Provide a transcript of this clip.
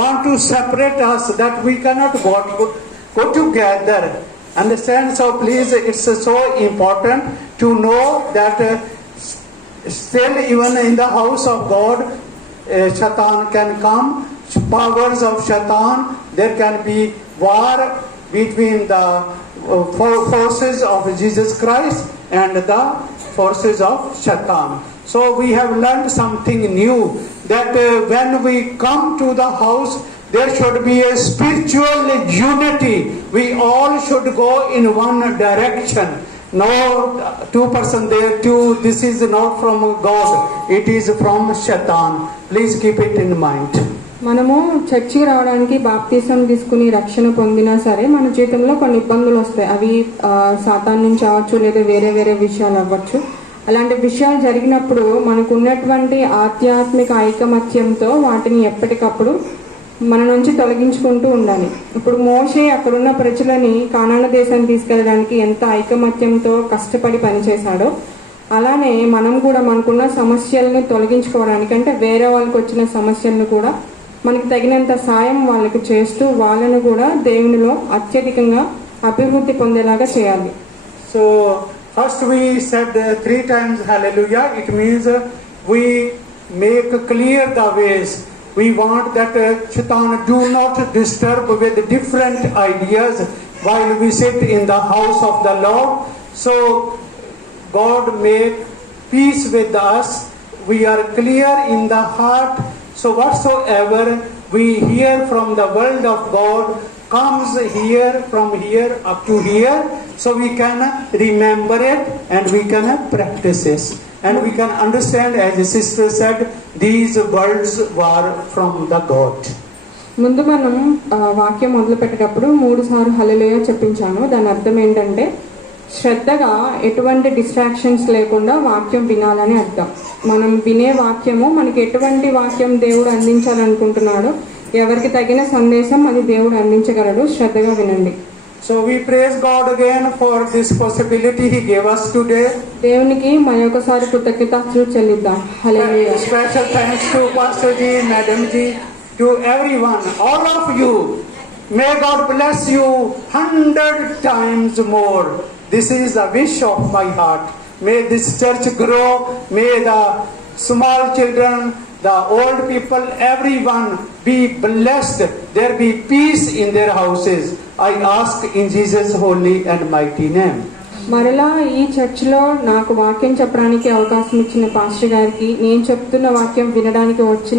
want to separate us, that we cannot go together. Understand? So please, it's so important to know that still even in the house of God, Shaitan can come, powers of Shaitan, there can be war between the forces of Jesus Christ and the forces of Shaitan. So we have learned something new, that when we come to the house, there should be a spiritual unity. We all should go in one direction. No two person there, this is not from God, it is from Shaitan. Please keep it in mind. మనము చర్చికి రావడానికి బాప్తిసం తీసుకుని రక్షణ పొందినా సరే మన జీవితంలో కొన్ని ఇబ్బందులు వస్తాయి. అవి సాతాన్ నుంచి అవ్వచ్చు, లేదా వేరే వేరే విషయాలు అవ్వచ్చు. అలాంటి విషయాలు జరిగినప్పుడు మనకు ఉన్నటువంటి ఆధ్యాత్మిక ఐకమత్యంతో వాటిని ఎప్పటికప్పుడు మన నుంచి తొలగించుకుంటూ ఉండాలి. ఇప్పుడు మోషే అక్కడున్న ప్రజలని కానాను దేశాన్ని తీసుకెళ్ళడానికి ఎంత ఐకమత్యంతో కష్టపడి పనిచేశాడో, అలానే మనం కూడా మనకున్న సమస్యలను తొలగించుకోవడానికి, అంటే వేరే వాళ్ళకి వచ్చిన సమస్యలను కూడా మనకి తగినంత సాయం వాళ్ళకి చేస్తూ వాళ్ళను కూడా దేవునిలో అత్యధికంగా అభివృద్ధి పొందేలాగా చేయాలి. So first we said 3 times hallelujah. It means we make clear the ways. We want that Shaitan do not disturb with different ideas while we sit in the house of the Lord. So God make peace with us. We are clear in the heart. So whatsoever we hear from the word of God comes here, from here up to here, so we can remember it and we can practice it, and we can understand, as the sister said, these words were from the God. ముందు మనం వాక్యం మొదలు పెట్టేటప్పుడు 3 సార్లు హల్లెలూయా చెప్పించాను. దాని అర్థం ఏంటంటే శ్రద్ధగా ఎటువంటి డిస్ట్రాక్షన్స్ లేకుండా వాక్యం వినాలని అర్థం. మనం వినే వాక్యము మనకి ఎటువంటి వాక్యం దేవుడు అందించాలనుకుంటున్నాడో, ఎవరికి తగిన సందేశం అది దేవుడు అందించగలడు. శ్రద్ధగా వినండి. So we praise God again for this possibility He gave us today. దేవునికి మరొకసారి కృతజ్ఞతలు చెల్లిద్దాం. హల్లెలూయా. Special thanks to Pastor Ji, Madam Ji, to everyone, all of you. May God bless you 100 times more. This is the wish of my heart. May this church grow. May the small children, the old people, everyone be blessed. There be peace in their houses. I ask in Jesus' holy and mighty name. మరలా ఈ చర్చిలో నాకు వాక్యం చెప్పడానికి అవకాశం ఇచ్చిన పాస్టర్ గారికి, నేను చెప్తున్న వాక్యం వినడానికి వచ్చిన